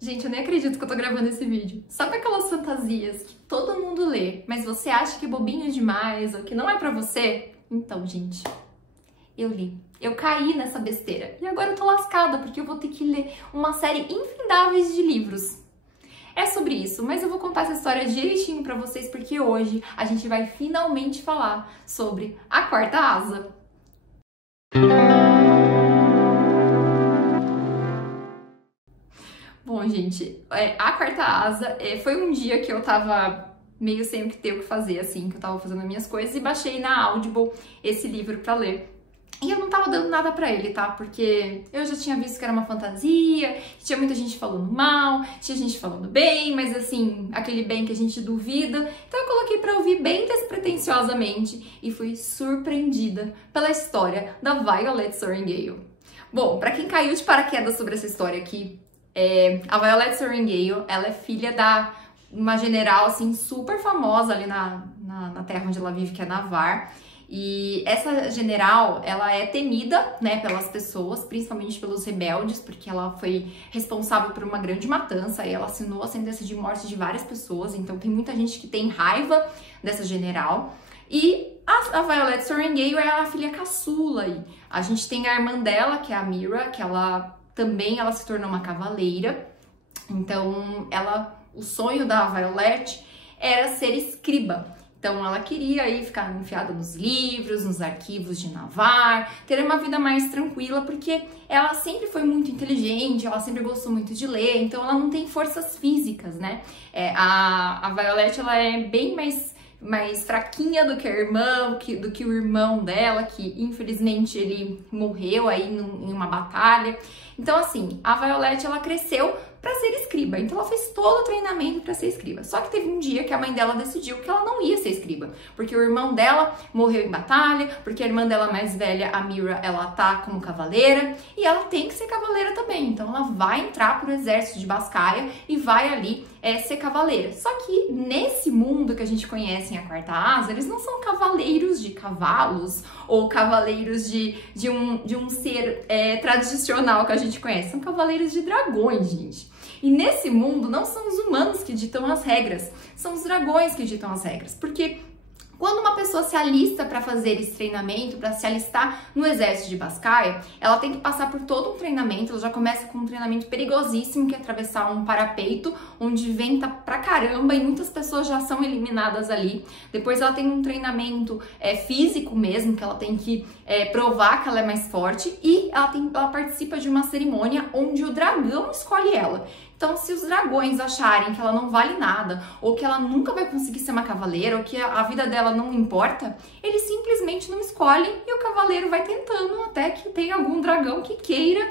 Gente, eu nem acredito que eu tô gravando esse vídeo. Sabe aquelas fantasias que todo mundo lê, mas você acha que é bobinho demais ou que não é pra você? Então, gente, eu li. Eu caí nessa besteira. E agora eu tô lascada, porque eu vou ter que ler uma série infindáveis de livros. É sobre isso, mas eu vou contar essa história direitinho pra vocês, porque hoje a gente vai finalmente falar sobre A Quarta Asa. Bom, gente, A Quarta Asa foi um dia que eu tava meio sem o que ter o que fazer, assim, que eu tava fazendo as minhas coisas e baixei na Audible esse livro pra ler. E eu não tava dando nada pra ele, tá? Porque eu já tinha visto que era uma fantasia, tinha muita gente falando mal, tinha gente falando bem, mas assim, aquele bem que a gente duvida. Então eu coloquei pra ouvir bem despretensiosamente e fui surpreendida pela história da Violet Sorrengail. Bom, pra quem caiu de paraquedas sobre essa história aqui, a Violet Sorrengail, ela é filha da uma general, assim, super famosa ali na terra onde ela vive, que é Navarre. E essa general, ela é temida, né, pelas pessoas, principalmente pelos rebeldes, porque ela foi responsável por uma grande matança e ela assinou a sentença de morte de várias pessoas, então tem muita gente que tem raiva dessa general. E a Violet Sorrengail é a filha caçula aí. A gente tem a irmã dela, que é a Mira, que ela se tornou uma cavaleira. Então, o sonho da Violet era ser escriba. Então, ela queria aí ficar enfiada nos livros, nos arquivos de Navarre, ter uma vida mais tranquila, porque ela sempre foi muito inteligente, ela sempre gostou muito de ler, então ela não tem forças físicas, né? A Violet, ela é bem mais fraquinha do que a irmã, do que o irmão dela, que infelizmente ele morreu aí em uma batalha. Então, assim, a Violet, ela cresceu para ser escriba, então ela fez todo o treinamento para ser escriba. Só que teve um dia que a mãe dela decidiu que ela não ia ser escriba, porque o irmão dela morreu em batalha, porque a irmã dela mais velha, a Mira, ela tá como cavaleira, e ela tem que ser cavaleira também. Então ela vai entrar pro exército de Bascaia e vai ali ser cavaleira. Só que nesse mundo que a gente conhece em A Quarta Asa, eles não são cavaleiros de cavalos ou cavaleiros de um ser tradicional que a gente conhece, são cavaleiros de dragões, gente. E nesse mundo não são os humanos que ditam as regras, são os dragões que ditam as regras, porque quando uma pessoa se alista para fazer esse treinamento, para se alistar no exército de Bascaia, ela tem que passar por todo um treinamento. Ela já começa com um treinamento perigosíssimo, que é atravessar um parapeito, onde venta pra caramba e muitas pessoas já são eliminadas ali. Depois ela tem um treinamento físico mesmo, que ela tem que provar que ela é mais forte, e ela participa de uma cerimônia onde o dragão escolhe ela. Então, se os dragões acharem que ela não vale nada, ou que ela nunca vai conseguir ser uma cavaleira, ou que a vida dela não importa, eles simplesmente não escolhem e o cavaleiro vai tentando até que tenha algum dragão que queira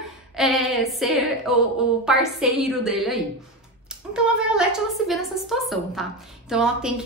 ser o parceiro dele aí. Então a Violet, ela se vê nessa situação, tá? Então ela tem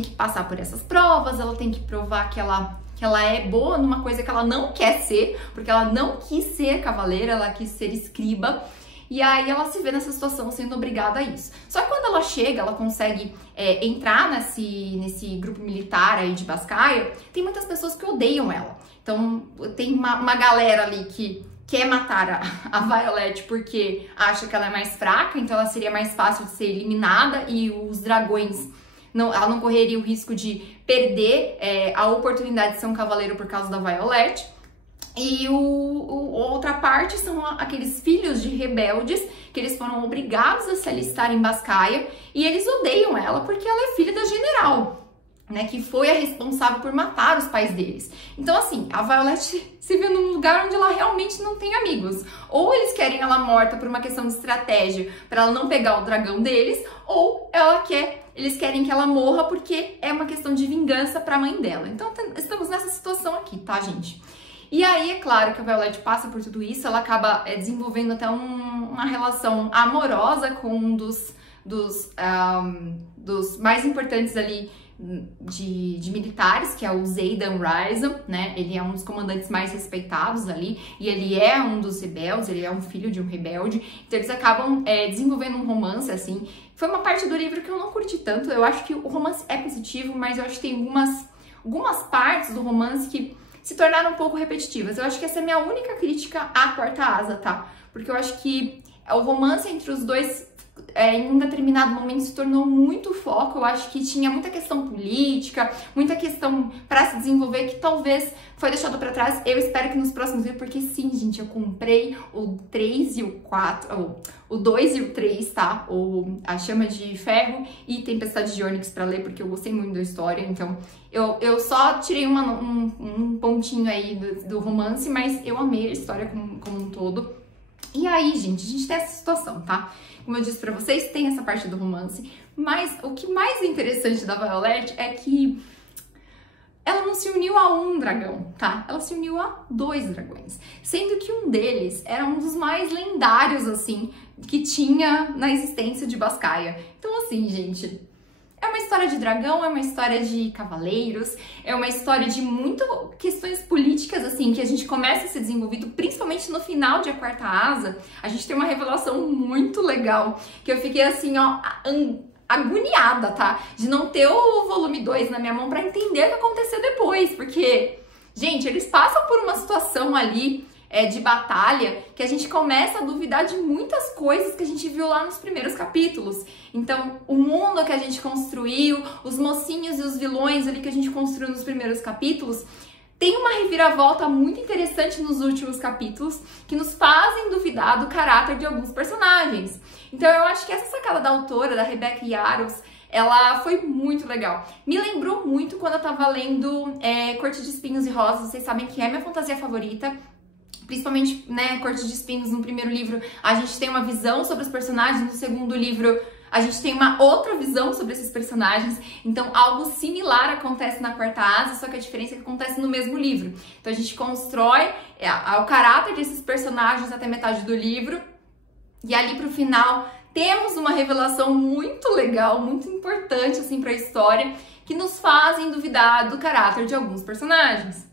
que passar por essas provas, ela tem que provar que ela é boa numa coisa que ela não quer ser, porque ela não quis ser cavaleira, ela quis ser escriba. E aí ela se vê nessa situação sendo obrigada a isso. Só que quando ela chega, ela consegue entrar nesse grupo militar aí de Bascaia, tem muitas pessoas que odeiam ela. Então tem uma galera ali que quer matar a Violet porque acha que ela é mais fraca, então ela seria mais fácil de ser eliminada e os dragões, ela não correria o risco de perder a oportunidade de ser um cavaleiro por causa da Violet. E outra parte são aqueles filhos de rebeldes que eles foram obrigados a se alistar em Bascaia e eles odeiam ela porque ela é filha da general, né, que foi a responsável por matar os pais deles. Então, assim, a Violet se vê num lugar onde ela realmente não tem amigos. Ou eles querem ela morta por uma questão de estratégia para ela não pegar o dragão deles, ou eles querem que ela morra porque é uma questão de vingança para a mãe dela. Então, estamos nessa situação aqui, tá, gente? E aí, é claro que a Violet passa por tudo isso, ela acaba desenvolvendo até uma relação amorosa com um dos mais importantes ali de militares, que é o Xaden Rhysand, né? Ele é um dos comandantes mais respeitados ali, e ele é um dos rebeldes, ele é um filho de um rebelde, então eles acabam desenvolvendo um romance, assim. Foi uma parte do livro que eu não curti tanto, eu acho que o romance é positivo, mas eu acho que tem algumas partes do romance que se tornaram um pouco repetitivas. Eu acho que essa é a minha única crítica à Quarta Asa, tá? Porque eu acho que o romance entre os dois em um determinado momento se tornou muito foco. Eu acho que tinha muita questão política, muita questão para se desenvolver que talvez foi deixado para trás. Eu espero que nos próximos vídeos, porque sim, gente, eu comprei o 3 e o 4, o 2 e o 3, tá? A Chama de Ferro e Tempestade de Ônix para ler, porque eu gostei muito da história, então eu só tirei um pontinho aí do romance, mas eu amei a história como um todo. E aí, gente, a gente tem essa situação, tá? Como eu disse pra vocês, tem essa parte do romance, mas o que mais é interessante da Violet é que ela não se uniu a um dragão, tá? Ela se uniu a 2 dragões, sendo que um deles era um dos mais lendários, assim, que tinha na existência de Bascaia. Então, assim, gente, é uma história de dragão, é uma história de cavaleiros, é uma história de muitas questões políticas, assim, que a gente começa a ser desenvolvido, principalmente no final de A Quarta Asa. A gente tem uma revelação muito legal, que eu fiquei assim, ó, agoniada, tá? De não ter o volume 2 na minha mão pra entender o que aconteceu depois, porque, gente, eles passam por uma situação ali de batalha que a gente começa a duvidar de muitas coisas que a gente viu lá nos primeiros capítulos. Então, o mundo que a gente construiu, os mocinhos e os vilões ali que a gente construiu nos primeiros capítulos, tem uma reviravolta muito interessante nos últimos capítulos que nos fazem duvidar do caráter de alguns personagens. Então eu acho que essa sacada da autora, da Rebecca Yarros, ela foi muito legal. Me lembrou muito quando eu tava lendo Corte de Espinhos e Rosas. Vocês sabem que é minha fantasia favorita. Principalmente, né, Corte de Espinhos, no primeiro livro, a gente tem uma visão sobre os personagens. No segundo livro, a gente tem uma outra visão sobre esses personagens. Então, algo similar acontece na Quarta Asa, só que a diferença é que acontece no mesmo livro. Então, a gente constrói o caráter desses personagens até metade do livro. E ali pro final, temos uma revelação muito legal, muito importante, assim, pra história, que nos fazem duvidar do caráter de alguns personagens.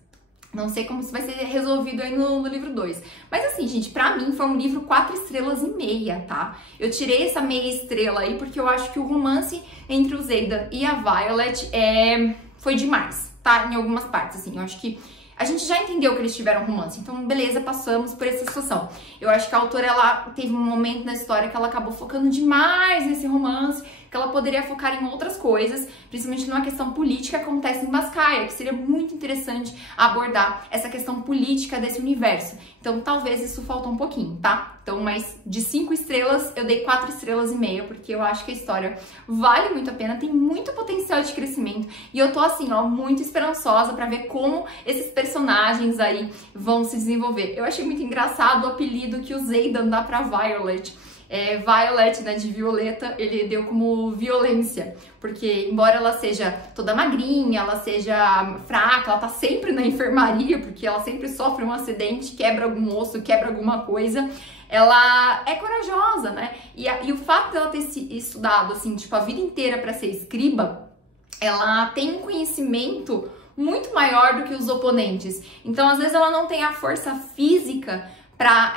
Não sei como isso vai ser resolvido aí no livro 2. Mas assim, gente, pra mim foi um livro 4 estrelas e meia, tá? Eu tirei essa meia estrela aí porque eu acho que o romance entre o Xaden e a Violet foi demais, tá? Em algumas partes, assim. Eu acho que a gente já entendeu que eles tiveram romance, então beleza, passamos por essa situação. Eu acho que a autora, ela teve um momento na história que ela acabou focando demais nesse romance, que ela poderia focar em outras coisas, principalmente numa questão política que acontece em Bascaia, que seria muito interessante abordar essa questão política desse universo. Então talvez isso faltou um pouquinho, tá? Então, mas de 5 estrelas, eu dei 4 estrelas e meia, porque eu acho que a história vale muito a pena, tem muito potencial de crescimento, e eu tô assim, ó, muito esperançosa pra ver como esses personagens aí vão se desenvolver. Eu achei muito engraçado o apelido que o Xaden dá pra Violet. Violet, né, de violeta, ele deu como violência, porque embora ela seja toda magrinha, ela seja fraca, ela tá sempre na enfermaria, porque ela sempre sofre um acidente, quebra algum osso, quebra alguma coisa, ela é corajosa, né, e o fato dela ter estudado, assim, tipo, a vida inteira pra ser escriba, ela tem um conhecimento muito maior do que os oponentes, então às vezes ela não tem a força física pra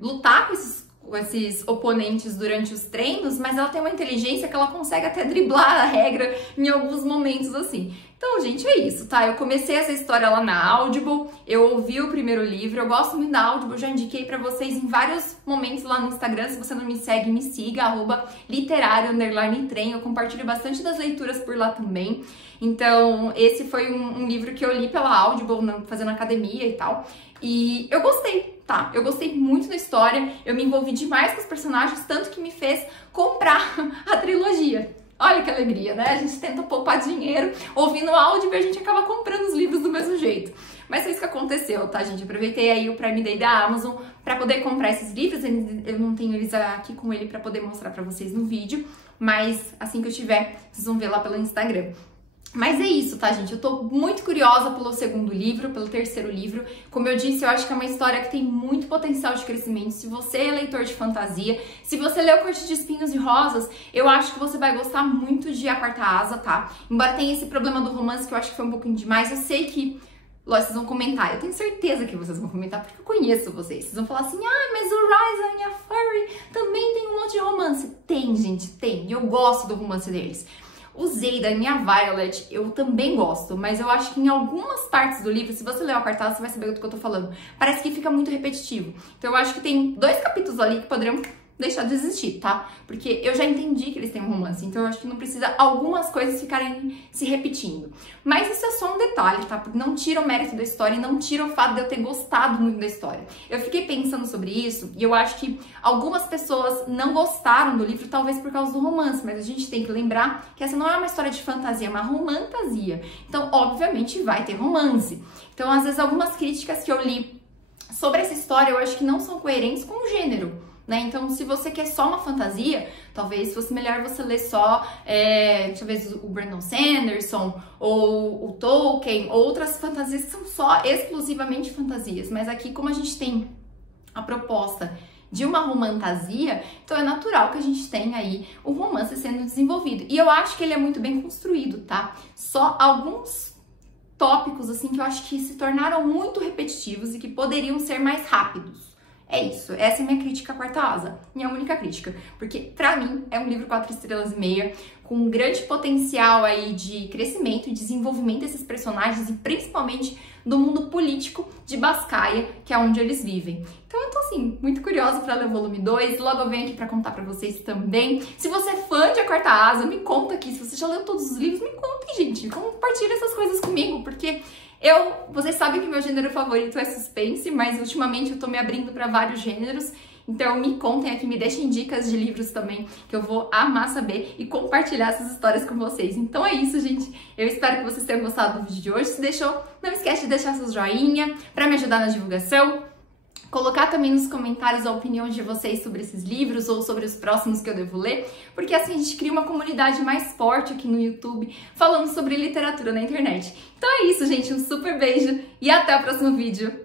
lutar com esses oponentes durante os treinos, mas ela tem uma inteligência que ela consegue até driblar a regra em alguns momentos, assim. Então, gente, é isso, tá? Eu comecei essa história lá na Audible, eu ouvi o primeiro livro, eu gosto muito da Audible, já indiquei pra vocês em vários momentos lá no Instagram. Se você não me segue, me siga, @literário_trem, eu compartilho bastante das leituras por lá também. Então, esse foi um livro que eu li pela Audible, fazendo academia e tal, e eu gostei, tá? Eu gostei muito da história, eu me envolvi demais com os personagens, tanto que me fez comprar a trilogia. Olha que alegria, né? A gente tenta poupar dinheiro, ouvindo áudio e a gente acaba comprando os livros do mesmo jeito. Mas foi isso que aconteceu, tá, gente? Aproveitei aí o Prime Day da Amazon pra poder comprar esses livros. Eu não tenho eles aqui com ele pra poder mostrar pra vocês no vídeo, mas assim que eu tiver, vocês vão ver lá pelo Instagram. Mas é isso, tá, gente? Eu tô muito curiosa pelo segundo livro, pelo terceiro livro. Como eu disse, eu acho que é uma história que tem muito potencial de crescimento. Se você é leitor de fantasia, se você leu Corte de Espinhos e Rosas, eu acho que você vai gostar muito de A Quarta Asa, tá? Embora tenha esse problema do romance, que eu acho que foi um pouquinho demais, eu sei que lógico, vocês vão comentar. Eu tenho certeza que vocês vão comentar, porque eu conheço vocês. Vocês vão falar assim, ah, mas o Ryzen e a Furry também tem um monte de romance. Tem, gente, tem. E eu gosto do romance deles. O Xaden e a Violet, eu também gosto, mas eu acho que em algumas partes do livro, se você ler A Quarta Asa, você vai saber do que eu tô falando. Parece que fica muito repetitivo. Então eu acho que tem 2 capítulos ali que poderiam deixar de existir, tá? Porque eu já entendi que eles têm um romance, então eu acho que não precisa algumas coisas ficarem se repetindo. Mas isso é só um detalhe, tá? Porque não tira o mérito da história e não tira o fato de eu ter gostado muito da história. Eu fiquei pensando sobre isso e eu acho que algumas pessoas não gostaram do livro, talvez por causa do romance, mas a gente tem que lembrar que essa não é uma história de fantasia, é uma romantasia. Então, obviamente, vai ter romance. Então, às vezes, algumas críticas que eu li sobre essa história, eu acho que não são coerentes com o gênero. Né? Então, se você quer só uma fantasia, talvez fosse melhor você ler só, talvez o Brandon Sanderson ou o Tolkien, ou outras fantasias que são só exclusivamente fantasias. Mas aqui, como a gente tem a proposta de uma romantasia, então é natural que a gente tenha aí o romance sendo desenvolvido. E eu acho que ele é muito bem construído, tá? Só alguns tópicos, assim, que eu acho que se tornaram muito repetitivos e que poderiam ser mais rápidos. É isso, essa é a minha crítica à Quarta Asa, minha única crítica, porque pra mim é um livro 4 estrelas e meia, com um grande potencial aí de crescimento e desenvolvimento desses personagens e principalmente do mundo político de Bascaia, que é onde eles vivem. Então eu tô assim, muito curiosa pra ler o volume 2, logo eu venho aqui pra contar pra vocês também. Se você é fã de A Quarta Asa, me conta aqui, se você já leu todos os livros, me contem, gente, compartilha essas coisas comigo, porque vocês sabem que meu gênero favorito é suspense, mas ultimamente eu tô me abrindo pra vários gêneros, então me contem aqui, me deixem dicas de livros também, que eu vou amar saber e compartilhar essas histórias com vocês. Então é isso, gente, eu espero que vocês tenham gostado do vídeo de hoje. Se deixou, não esquece de deixar seu joinha pra me ajudar na divulgação. Colocar também nos comentários a opinião de vocês sobre esses livros ou sobre os próximos que eu devo ler, porque assim a gente cria uma comunidade mais forte aqui no YouTube falando sobre literatura na internet. Então é isso, gente, um super beijo e até o próximo vídeo.